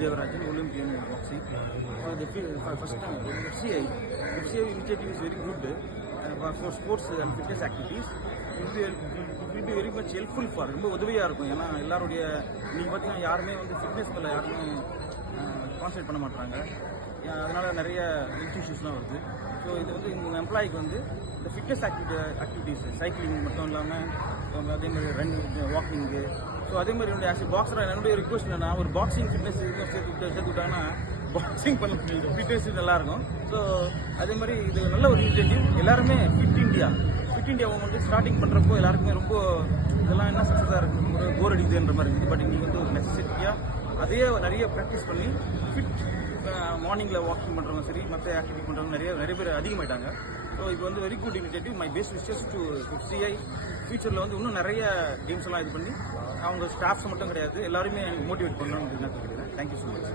Devarajan, Olympian boxing. The first time, FCI initiative is very good for sports and fitness activities. It will be very much helpful for ரொம்ப உதவியாக இருக்கும். ஏன்னா எல்லாருடைய நீங்கள் பார்த்தீங்கன்னா யாருமே வந்து ஃபிட்னஸ் மேலே யாருமே கான்சன்ட்ரேட் பண்ண மாட்டாங்க. அதனால் நிறைய ஹெல்த் இஷ்யூஸ்லாம் வருது. ஸோ இது வந்து இந்த எம்ப்ளாய்க்கு வந்து இந்த ஃபிட்னஸ் ஆக்டிவிட்டீஸ் சைக்கிளிங் மட்டும் இல்லாமல் அதே மாதிரி ரன்னிங் வாக்கிங்கு. ஸோ அதே மாதிரி என்னுடைய ஆஸ் பாக்ஸராக என்னுடைய ரிக்வஸ்ட் என்னன்னா ஒரு பாக்ஸிங் ஃபிட்னஸ் சேர்த்து விட்டாங்கன்னா பாக்ஸிங் பண்ண ஃபிட்னஸ் நல்லாயிருக்கும். ஸோ அதே மாதிரி இது நல்ல ஒரு இனிஷியேட்டிவ். எல்லாருமே ஃபிட் இந்தியா வந்து ஸ்டார்டிங் பண்ணுறப்போ எல்லாருக்குமே ரொம்ப இதெல்லாம் என்ன சக்ஸஸாக இருக்குது ஒரு போர் அடிக்குதுன்ற மாதிரி இருக்குது. பட் இன்றைக்கி வந்து ஒரு நெசசிட்டியாக அதே நிறைய ப்ராக்டிஸ் பண்ணி ஃபிட் மார்னிங்கில் வாக்கிங் பண்ணுறவங்க சரி மற்ற ஆக்டிவிட்டி பண்ணுறவங்க நிறைய பேர் அதிகமாயிட்டாங்க. ஸோ இது வந்து very good initiative. My best wishes to FCI. ஃபியூச்சரில் வந்து இன்னும் நிறைய கேம்ஸ் எல்லாம் இது பண்ணி அவங்க ஸ்டாஃப்ஸ் மட்டும் கிடையாது எல்லாருமே எனக்கு மோட்டிவேட் பண்ணணும் அப்படின்னு நான் சொல்லிக்கிறேன். Thank you so much.